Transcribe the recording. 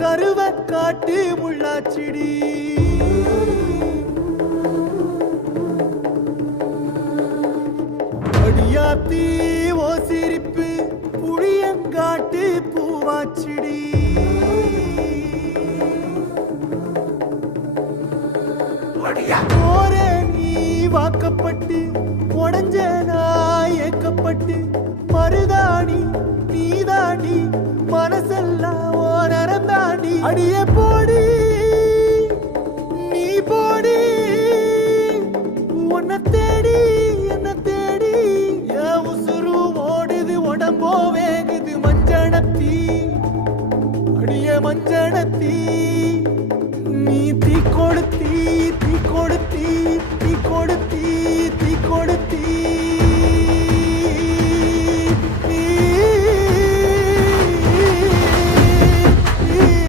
கருவ காட்டு முள்ளாச்சிடி. அடியாத்தி ஓ சிரிப்பு புளியங்காட்டு பூவாச்சிடி. போற நீ வாக்கப்பட்டு உடஞ்ச நாய் ஏக்கப்பட்டு மருதாணி நீதாண்டி மனசெல்லாம் ஓ நரந்தாண்டி. அடியே போடி நீ போடி உன்னை தேடி என்ன தேடி என் உசுரு ஓடுது உடம்போ வேகுது மஞ்சனத்தி. அடியே மஞ்சனத்தி நீ தீ கொடுத்தி தீ கொடுத்தி தீ கொடுத்தி தீ கொடுத்தி.